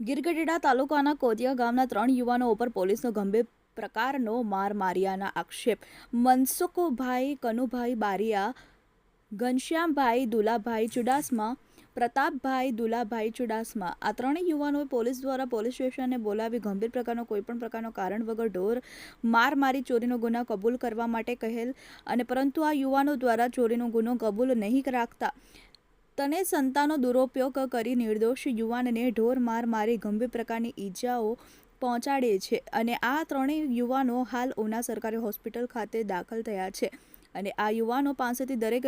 ગીરગઢડા તાલુકાના કોદિયા ગામના 3 યુવાનો ઉપર પોલીસનો ગંભીર પ્રકારનો માર માર્યાના આક્ષેપ. મનસુખભાઈ કનુભાઈ બારિયા, ઘનશ્યામભાઈ દુલાભાઈ ચુડાસમા, પ્રતાપભાઈ દુલાભાઈ ચુડાસમા આ 3 યુવાનોએ પોલીસ દ્વારા પોલીસ સ્ટેશને બોલાવી ગંભીર પ્રકારનો કોઈપણ પ્રકારનો કારણ વગર ઢોર માર મારી ચોરીનો ગુનો કબૂલ કરવા માટે કહેલ અને પરંતુ આ યુવાનો દ્વારા ચોરીનો ગુનો કબૂલ નહીં રાખતા તને સંતાનો દુરુપયોગ કરી નિર્દોષ યુવાનને ઢોર માર મારી ગંભીર પ્રકારની ઈજાઓ પહોંચાડે છે અને આ 3 યુવાનો હાલ ઉના સરકારી હોસ્પિટલ ખાતે દાખલ થયા છે અને આ યુવાનો પાસેથી દરેક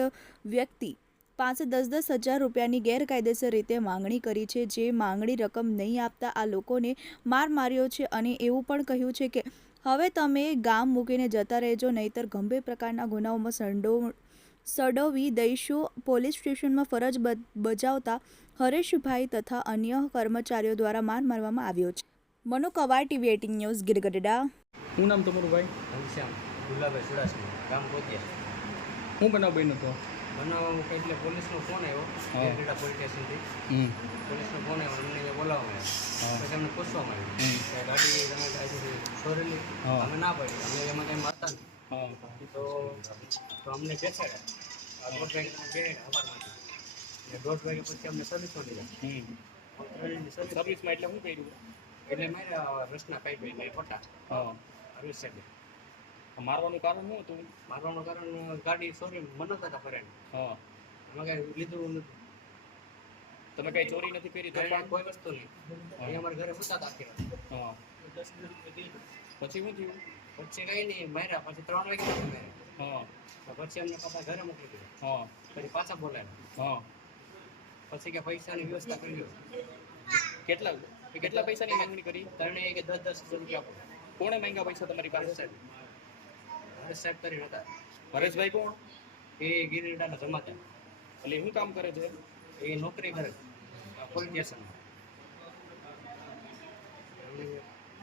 વ્યક્તિ પાસે 10-10 હજાર રૂપિયાની ગેરકાયદેસર રીતે માંગણી કરી છે. જે માંગણી રકમ નહીં આપતા આ લોકોને માર માર્યો છે અને એવું પણ કહ્યું છે કે હવે તમે ગામ મૂકીને જતા રહેજો નહીંતર ગંભીર પ્રકારના ગુનાઓમાં સડોવી દઈશું. પોલીસ સ્ટેશનમાં ફરજ બજાવતા હરેશભાઈ તથા અન્ય કર્મચારીઓ દ્વારા માર મારવામાં આવ્યો છે. મનુ કવાય, TV 18 ન્યૂઝ, ગીરગઢડા. શું નામ તમારું ભાઈ? ઘનશ્યામ દુલાભાઈ ચુડાસમા, ગામ કોદિયા. શું બનાવ બન્યો હતો? બનાવવામાં એટલે પોલીસનો ફોન આવ્યો ગીરગઢડા પોલીસ સ્ટેશનથી. પોલીસનો ફોન આવ્યો, અમને બોલાવવામાં આવ્યો. પછી અમને પૂછવામાં આવ્યું કે ગાડી તમે અહીંથી ચોરેલી. અમે ના પાડી, અમે એમાં કંઈ મારતા નથી. તો અમને બેસાડ્યા 1:30 વાગે સવારમાંથી. 1:30 વાગે પછી અમને સર્વિસ મળી જાય. સર્વિસમાં એટલે શું કર્યું? એટલે મારા રસના પાઇપ મારી ફોટા સર્વિસ સાહેબ. મારવાનું કારણ શું હતું? મારવાનું કારણ ગાડી ચોરી મનત હતા ફરેન. અમે કાંઈ લીધું નથી. તમે કઈ ચોરી નથી કરી? તો પણ કોઈ વસ્તુ નહીં. અહીંયા અમારા ઘરે સુતા હતા આખી રાત. પછી શું થયું? પછી કઈ નહીં માર્યા. પછી 3 વાગે માર્યા. પછી અમને પાછા ઘરે મોકલી દીધા. પછી પાછા બોલાવ્યા. પછી કે પૈસાની વ્યવસ્થા કરી લો. કેટલા પૈસાની માંગણી કરી? ત્રણે કે 10-10 હજાર રૂપિયા આપો. કોણે માંગ્યા પૈસા તમારી પાસે? હરેશ સાહેબ કરીને હતા. હરેશભાઈ કોણ? એ ગીરગઢડાના જમાતા. એટલે શું કામ કરે છે? એ નોકરી કરે પોલીસ સ્ટેશનમાં.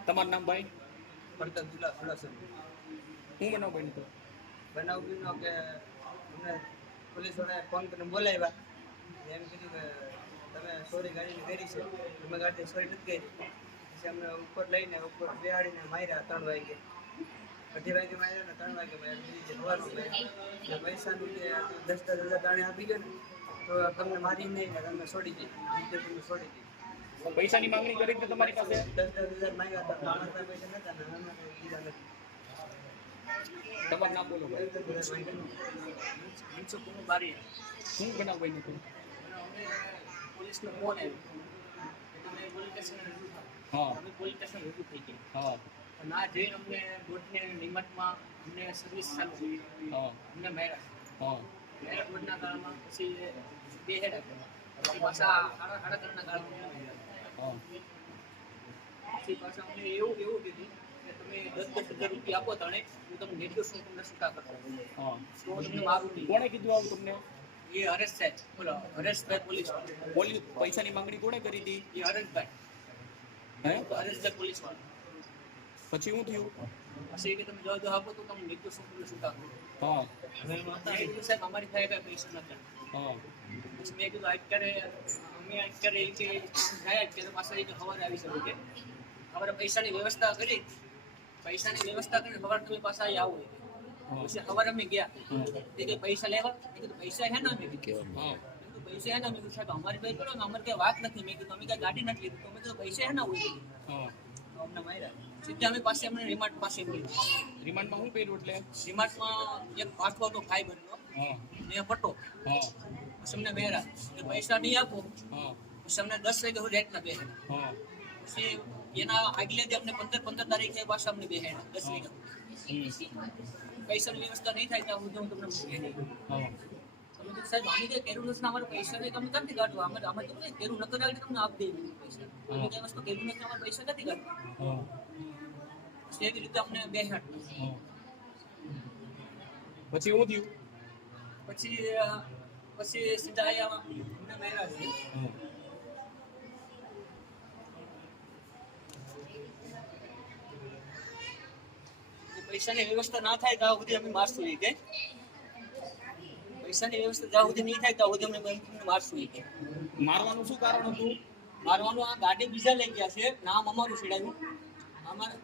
તમારું નામ ભાઈ? પ્રતાપ ચુડાસમા. શું બનાવ બન્યો હતો? બનાવ બન્યો કે અમને પોલીસવાળાએ ફોન કરીને બોલાવ્યા. એમ કીધું કે તમે ચોરી ગાડીની કરી છે. અમે ગાડી ચોરી નથી કરી. પછી અમને ઉપર લઈને ઉપર બેહાડીને માર્યા 3 વાગે. 2:30 વાગે માર્યા ને 3 વાગે માર્યા. પૈસાનું જે 10-10 હજાર દાણે આપી ગયો ને તો તમને મારી નહીં ને તમને છોડી દઈ. તમને છોડી દઈ. પૈસાની માંગણી કરી હતી તમારી પાસે? 10-10 હજાર માંગ્યા હતા. અમારા પૈસા નતા ને અમે કીધા નથી. તમારું નામ બોલો ભાઈ. મનસુખભાઈ બારિયા. શું બનાવ બન્યો હતો? પોલીસનો ફોન આવ્યો. અમે પોલીસ સ્ટેશન રજૂ થયા. અમે પોલીસ સ્ટેશન રજૂ થઈ ગયા. ના જઈને અમને બોટને નિમતમાં અમને સર્વિસ ચાલુ કરી. અમને માર્યા. બોટના કાળમાં પછી 2 હેડ આપ્યા. પછી પાછા 3.5 ગાળામાં પછી પાછા અમને એવું કીધું કે તમે 10-10 હજાર રૂપિયા આપો તણે હું તમને નિર્દોષ તમને છૂટા કરતો. તો તમને મારું નહીં. કોણે કીધું આવું તમને? એ હરેશ સાહેબ, બોલો હરેશભાઈ પોલીસ પૈસાની માંગણી કોણે કરી હતી? એ હરેશભાઈ. હરેશભાઈ પોલીસ વાળા. પછી શું થયું? પછી કે તમે જો આપો તો તમને નિર્દોષ તમને છૂટા કરો. સાહેબ અમારી થાય કઈ પૈસા નથી. પછી મેં કીધું અત્યારે કે થાય અત્યારે પાછા એ સવારે આવી શકો કે અમારે પૈસાની વ્યવસ્થા કરી સવારે તમે પાછા અહીં આવો. પછી સવારે અમે ગયા કે પૈસા લેવા. મેં કીધું પૈસા હે ને અમે પૈસા હે ને. મેં કીધું સાહેબ અમારી ભાઈ કરો ને અમારે કઈ વાત નથી. મેં કીધું અમે કઈ ગાડી નથી લીધી. તો મેં કીધું પૈસા હે ને હોય અમને માર્યા. સીધા અમે પાસે અમને રિમાન્ડ પાસે રિમાન્ડમાં શું કર્યું? એટલે રિમાન્ડમાં એક પાછવાનો ફાઈબરનો ને પટ્ટો. પછી અમને બેરા કે પૈસા નહીં આપો. પછી અમને 10 વાગે સુધી રાતના બેહાડ્યા. પછી એના આગલે દી અમને 15 તારીખે પાછા અમને બેહાડ્યા 10 વાગે. પૈસાની વ્યવસ્થા નહીં થાય ત્યાં હું તમને બેહાડી. તમે તો સાહેબ આની કઈ કેરું નથી. અમારે પૈસા નહીં તમે નથી કાઢવા. અમે તો કેરું ન કરાવી તમને આપી દઈએ પૈસા. તમે કઈ વસ્તુ કેરું નથી અમારે પૈસા નથી કાઢવા. એવી રીતે અમને બેહાડતા. પછી શું થયું? પછી સીધા અહીંયા અમને માર્યા છે. પૈસાની વ્યવસ્થા ના થાય ત્યાં સુધી અમે મારશું કે પૈસાની વ્યવસ્થા જ્યાં સુધી નહીં થાય ત્યાં સુધી અમે મારશું કે. મારવાનું શું કારણ હતું? મારવાનું આ ગાડી બીજા લઈ ગયા છે, નામ અમારું છેડાયું. અમારે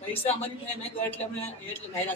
પૈસા અમારી થાય મેં એટલે અમે એટલે માર્યા